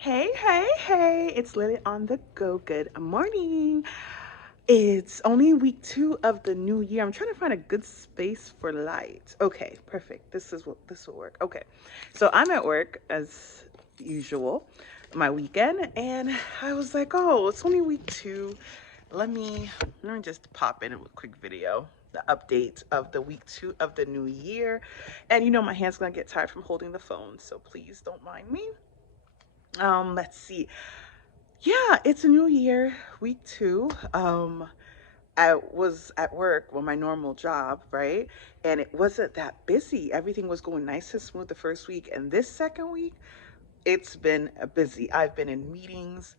Hey, hey, hey, it's Lily on the go. Good morning. It's only week 2 of the new year. I'm trying to find a good space for light. Okay, perfect. This will work. Okay. So I'm at work as usual, my weekend, and I was like, oh, it's only week 2. Let me just pop in a quick video. The update of the week 2 of the new year. And my hand's gonna get tired from holding the phone, so please don't mind me. Let's see. Yeah, it's a new year, week 2. I was at work, well, my normal job, right? And it wasn't that busy. Everything was going nice and smooth the first week. And this second week, it's been busy. I've been in meetings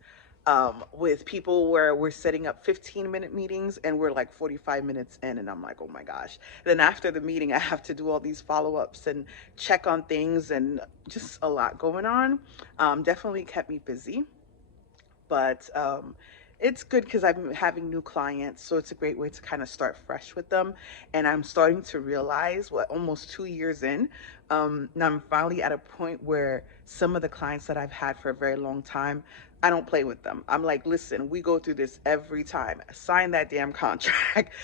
with people where we're setting up 15-minute meetings and we're like 45 minutes in. And I'm like, oh my gosh. Then after the meeting, I have to do all these follow ups and check on things and just a lot going on. Definitely kept me busy, but it's good because I'm having new clients, so it's a great way to kind of start fresh with them. And I'm starting to realize, what, almost 2 years in, now I'm finally at a point where some of the clients that I've had for a very long time, I don't play with them. I'm like, listen, we go through this every time. Sign that damn contract.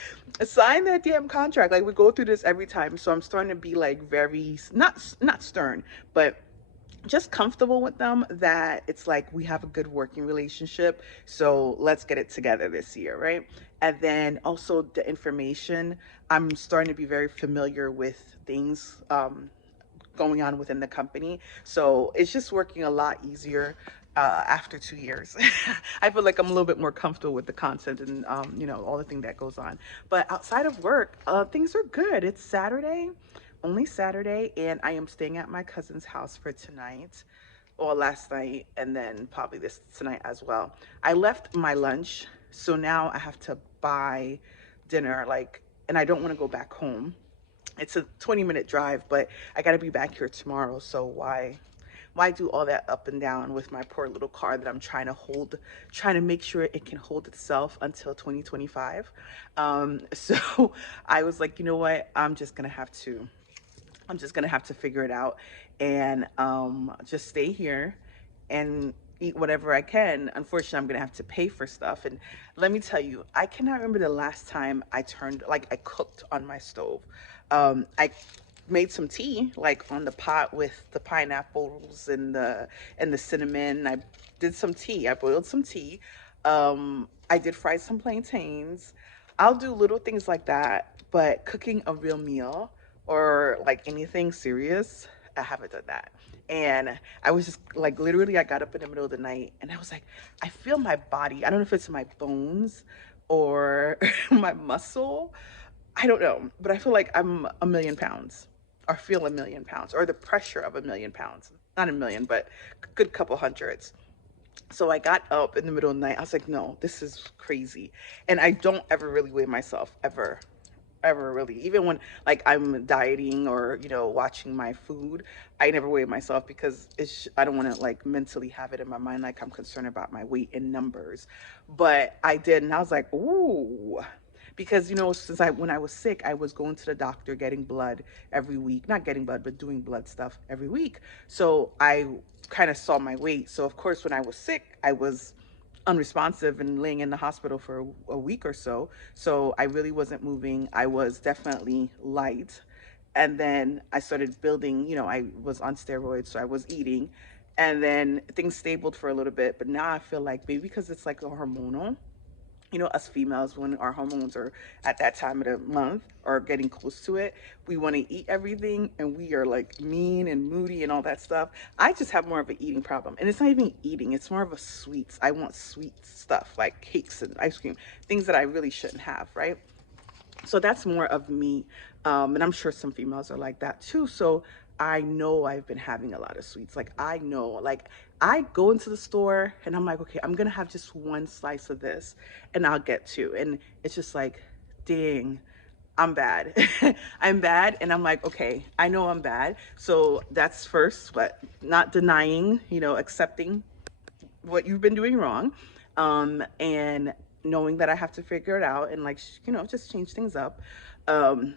Sign that damn contract. Like, we go through this every time. So I'm starting to be like very not stern, but just comfortable with them, that it's like we have a good working relationship. So let's get it together this year, right? And then also the information, I'm starting to be very familiar with things going on within the company. So it's just working a lot easier after 2 years. I feel like I'm a little bit more comfortable with the content and, all the thing that goes on. But outside of work, things are good. It's Saturday, only Saturday, and I am staying at my cousin's house for tonight, or last night, and then probably this tonight as well. I left my lunch, so now I have to buy dinner, like, and I don't want to go back home. It's a 20-minute drive, but I got to be back here tomorrow, so why do all that up and down with my poor little car that I'm trying to hold, trying to make sure it can hold itself until 2025. So I was like, you know what? I'm just gonna have to figure it out, and just stay here and eat whatever I can. Unfortunately, I'm gonna have to pay for stuff. And let me tell you, I cannot remember the last time I cooked on my stove. I made some tea, like on the pot with the pineapples and the cinnamon. I did some tea. I boiled some tea. I did fry some plantains. I'll do little things like that, but cooking a real meal or like anything serious, I haven't done that. And I was just like, literally, I got up in the middle of the night and I was like, I feel my body. I don't know if it's my bones or my muscle. I don't know, but I feel like I'm a million pounds, or feel a million pounds, or the pressure of a million pounds. Not a million, but a good couple hundreds. So I got up in the middle of the night. I was like, no, this is crazy. And I don't ever really weigh myself, ever really. Even when like I'm dieting or watching my food, I never weigh myself because I don't want to like mentally have it in my mind like I'm concerned about my weight in numbers. But I did, and I was like, ooh. Because since I when I was sick, I was going to the doctor, getting blood every week. Not getting blood, but doing blood stuff every week. So I kind of saw my weight. So of course when I was sick, I was unresponsive and laying in the hospital for a week or so. So I really wasn't moving. I was definitely light. And then I started building, I was on steroids, so I was eating. And then things stabled for a little bit. But now I feel like maybe because it's like a hormonal, us females, when our hormones are at that time of the month or getting close to it, we want to eat everything and we are like mean and moody and all that stuff. I just have more of an eating problem. And it's not even eating, it's more of a sweets. I want sweet stuff like cakes and ice cream, things that I really shouldn't have, right? So that's more of me. And I'm sure some females are like that too. So I know I've been having a lot of sweets. Like I know, like I go into the store and I'm like, okay, I'm gonna have just one slice of this and I'll get two. And it's just like, dang, I'm bad. I'm bad. And I'm like, okay, I know I'm bad. So that's first, but not denying, accepting what you've been doing wrong, and knowing that I have to figure it out and like just change things up. um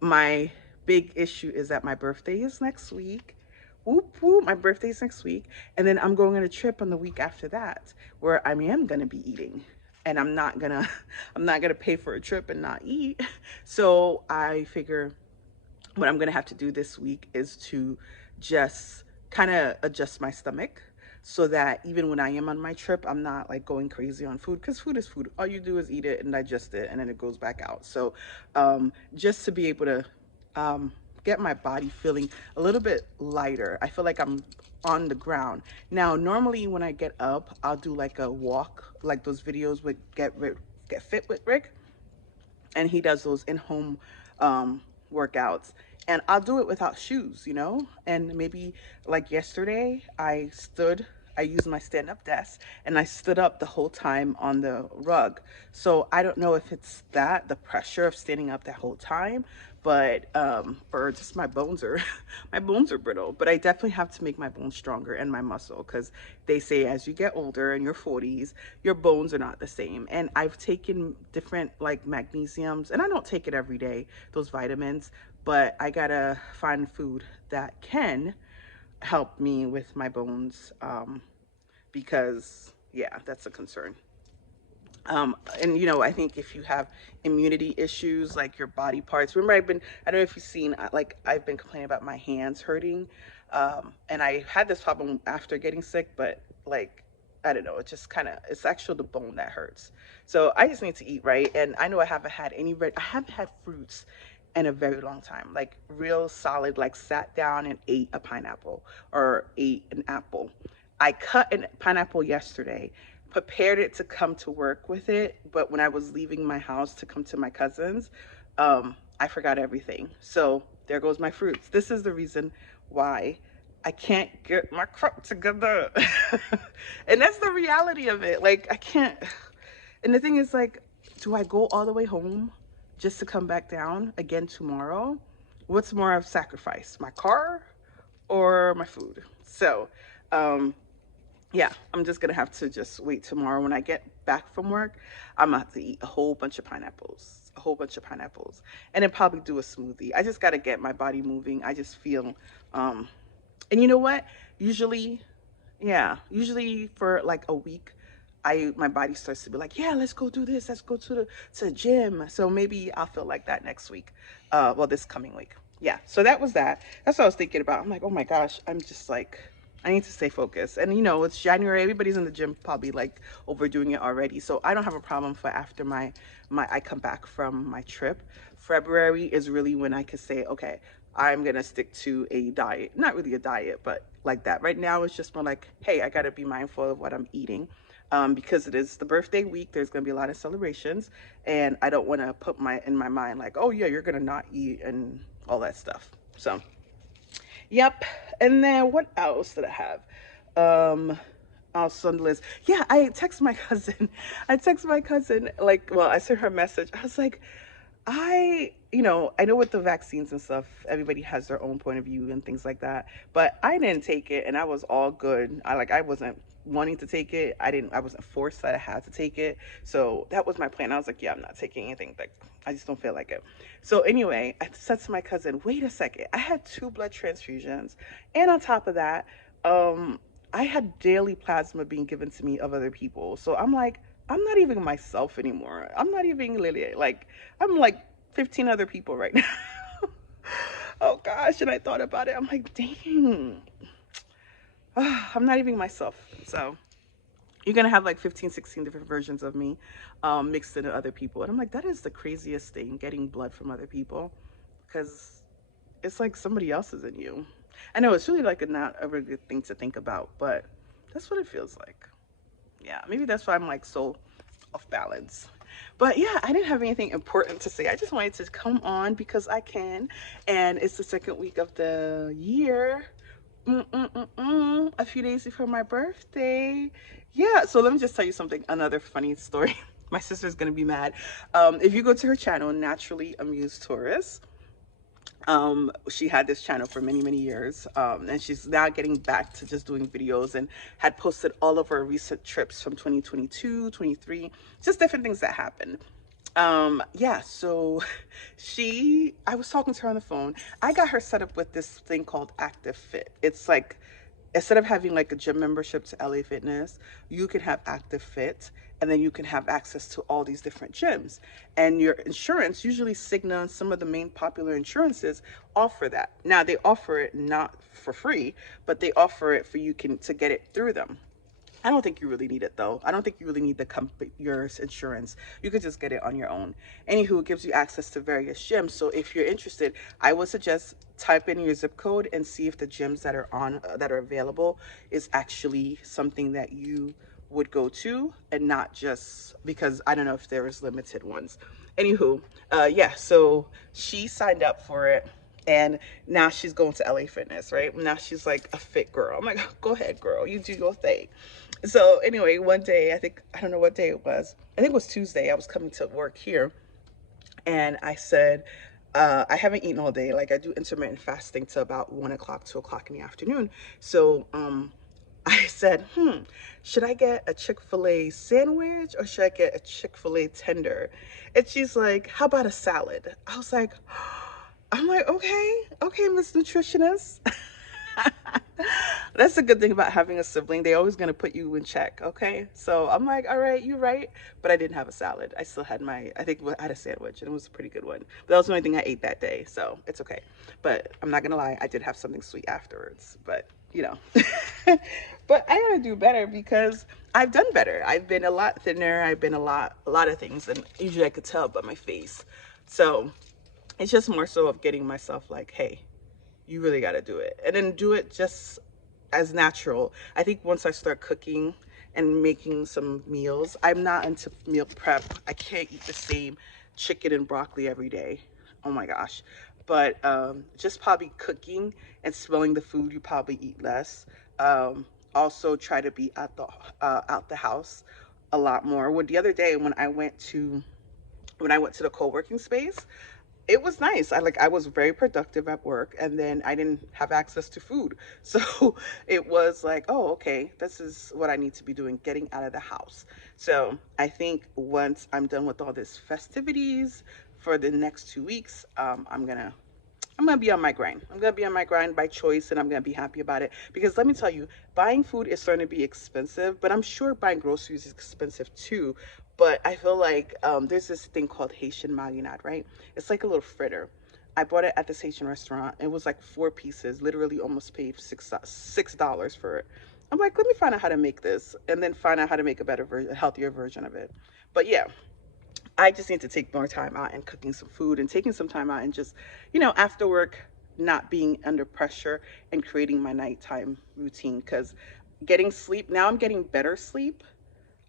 my big issue is that my birthday is next week, whoop whoop, my birthday's next week, and then I'm going on a trip on the week after that where I am gonna be eating. And I'm not gonna I'm not gonna pay for a trip and not eat. So I figure what I'm gonna have to do this week is to just kind of adjust my stomach so that even when I am on my trip, I'm not like going crazy on food, because food is food. All you do is eat it and digest it, and then it goes back out. So just to be able to um, get my body feeling a little bit lighter, I feel like I'm on the ground. Now, normally when I get up, I'll do like a walk, like those videos with Get Fit with Rick, and he does those in-home um, workouts, and I'll do it without shoes, and maybe like yesterday I used my stand-up desk and I stood up the whole time on the rug. So I don't know if it's that the pressure of standing up that whole time, but or just my bones are my bones are brittle. But I definitely have to make my bones stronger and my muscle, because they say as you get older in your 40s, your bones are not the same. And I've taken different like magnesiums, and I don't take it every day, those vitamins, but I gotta find food that can help me with my bones, because yeah, that's a concern. And I think if you have immunity issues, like your body parts, remember I don't know if you've seen, like I've been complaining about my hands hurting. And I had this problem after getting sick, but like, I don't know, it just kind of, it's actually the bone that hurts. So I just need to eat right. And I know I haven't had fruits in a very long time, like real solid, like sat down and ate a pineapple or ate an apple. I cut a pineapple yesterday, prepared it to come to work with it, but when I was leaving my house to come to my cousin's, I forgot everything. So there goes my fruits. This is the reason why I can't get my crap together. And that's the reality of it. Like, I can't. And the thing is, like, do I go all the way home just to come back down again tomorrow? What's more of sacrifice, my car or my food? So, um, yeah, I'm just gonna have to just wait tomorrow when I get back from work. I'm gonna have to eat a whole bunch of pineapples, and then probably do a smoothie. I just gotta get my body moving. I just feel, um, and you know what? Usually, yeah, usually for like a week, my body starts to be like, yeah, let's go do this. Let's go to the gym. So maybe I'll feel like that next week. Well, this coming week. Yeah. So that was that. That's what I was thinking about. I'm like, oh my gosh, I'm just like, I need to stay focused. And it's January. Everybody's in the gym probably like overdoing it already. So I don't have a problem for after my I come back from my trip. February is really when I could say, okay, I'm gonna stick to a diet. Not really a diet, but like that. Right now it's just more like, hey, I gotta be mindful of what I'm eating. Because it is the birthday week, there's gonna be a lot of celebrations, and I don't want to put in my mind like, oh yeah, you're gonna not eat and all that stuff. So yep. And then what else did I have? Also on the list. Yeah, I text my cousin. I text my cousin, like, well, I sent her a message. I was like, I know with the vaccines and stuff, everybody has their own point of view and things like that. But I didn't take it, and I was all good. I wasn't wanting to take it. I wasn't forced that I had to take it. So that was my plan. I was like, yeah, I'm not taking anything. Like, I just don't feel like it. So anyway, I said to my cousin, wait a second. I had 2 blood transfusions, and on top of that, um, I had daily plasma being given to me of other people. So I'm like, I'm not even myself anymore. I'm not even Lily. Like, I'm like 15 other people right now. Oh gosh. And I thought about it. I'm like, dang, I'm not even myself. So you're going to have like 15, 16 different versions of me mixed into other people. And I'm like, that is the craziest thing, getting blood from other people, because it's like somebody else is in you. I know it's really like not a really good thing to think about, but that's what it feels like. Yeah, maybe that's why I'm like so off balance. But yeah, I didn't have anything important to say. I just wanted to come on because I can, and it's the second week of the year. A few days before my birthday. Yeah, so let me just tell you something. Another funny story. My sister's gonna be mad. If you go to her channel, Naturally Amused Tourist, she had this channel for many, many years, and she's now getting back to just doing videos, and had posted all of her recent trips from 2022, 23, just different things that happened. Yeah, so I was talking to her on the phone. I got her set up with this thing called Active Fit. It's like, instead of having like a gym membership to LA Fitness, you can have Active Fit, and then you can have access to all these different gyms. And your insurance, usually Cigna and some of the main popular insurances, offer that. Now they offer it not for free, but they offer it for you can to get it through them. I don't think you really need it though. I don't think you really need your insurance. You could just get it on your own. Anywho, it gives you access to various gyms. So if you're interested, I would suggest type in your zip code and see if the gyms that are available is actually something that you would go to, and not just because I don't know if there is limited ones. Anywho, yeah. So she signed up for it, and now she's going to LA Fitness, right? Now she's like a fit girl. I'm like, go ahead, girl, you do your thing. So anyway, one day, I don't know what day it was. I think it was Tuesday. I was coming to work here, and I said, I haven't eaten all day. Like, I do intermittent fasting to about 1 o'clock, 2 o'clock in the afternoon. So I said, should I get a Chick-fil-A sandwich or should I get a Chick-fil-A tender? And she's like, how about a salad? I was like, I'm like, okay, Miss Nutritionist. That's the good thing about having a sibling. They always gonna put you in check, okay? So I'm like, all right, you're right. But I didn't have a salad. I still had I think I had a sandwich, and it was a pretty good one. But that was the only thing I ate that day, so it's okay. But I'm not gonna lie, I did have something sweet afterwards. But you know, but I gotta do better because I've done better. I've been a lot thinner. I've been a lot of things, and usually I could tell by my face. So it's just more so of getting myself like, hey, you really got to do it, and then do it just as natural. I think once I start cooking and making some meals, I'm not into meal prep. I can't eat the same chicken and broccoli every day. Oh my gosh. But just probably cooking and smelling the food, you probably eat less. Also try to be out the house a lot more. Well, the other day when I went to the co-working space, it was nice. I was very productive at work, and then I didn't have access to food. So it was like, oh, okay, this is what I need to be doing, getting out of the house. So I think once I'm done with all this festivities for the next 2 weeks, I'm gonna be on my grind. I'm gonna be on my grind by choice, and I'm gonna be happy about it. Because let me tell you, buying food is starting to be expensive, but I'm sure buying groceries is expensive too. But I feel like there's this thing called Haitian marinade, right? It's like a little fritter. I bought it at this Haitian restaurant. It was like 4 pieces. Literally, almost paid $6 for it. I'm like, let me find out how to make this, and then find out how to make a better version, a healthier version of it. But yeah, I just need to take more time out and cooking some food and taking some time out and just, after work, not being under pressure and creating my nighttime routine. Because getting sleep, now I'm getting better sleep.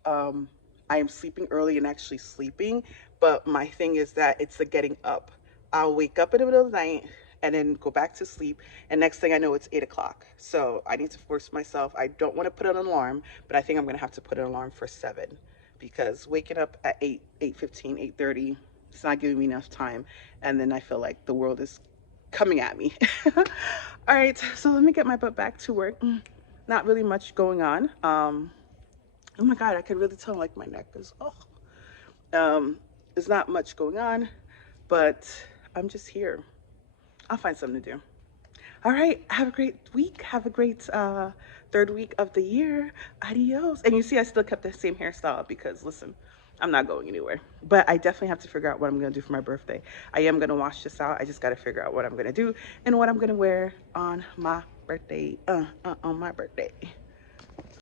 Um, I am sleeping early and actually sleeping. But my thing is that it's the getting up. I'll wake up in the middle of the night and then go back to sleep. And next thing I know, it's 8 o'clock. So I need to force myself. I don't want to put an alarm, but I think I'm going to have to put an alarm for 7, because waking up at 8, 8:15, 8:30, it's not giving me enough time. And then I feel like the world is coming at me. All right, so let me get my butt back to work. Not really much going on. Oh my God, I could really tell like my neck is, there's not much going on, but I'm just here. I'll find something to do. All right. Have a great week. Have a great third week of the year. Adios. And you see, I still kept the same hairstyle because, listen, I'm not going anywhere. But I definitely have to figure out what I'm going to do for my birthday. I am going to wash this out. I just got to figure out what I'm going to do and what I'm going to wear on my birthday. On my birthday.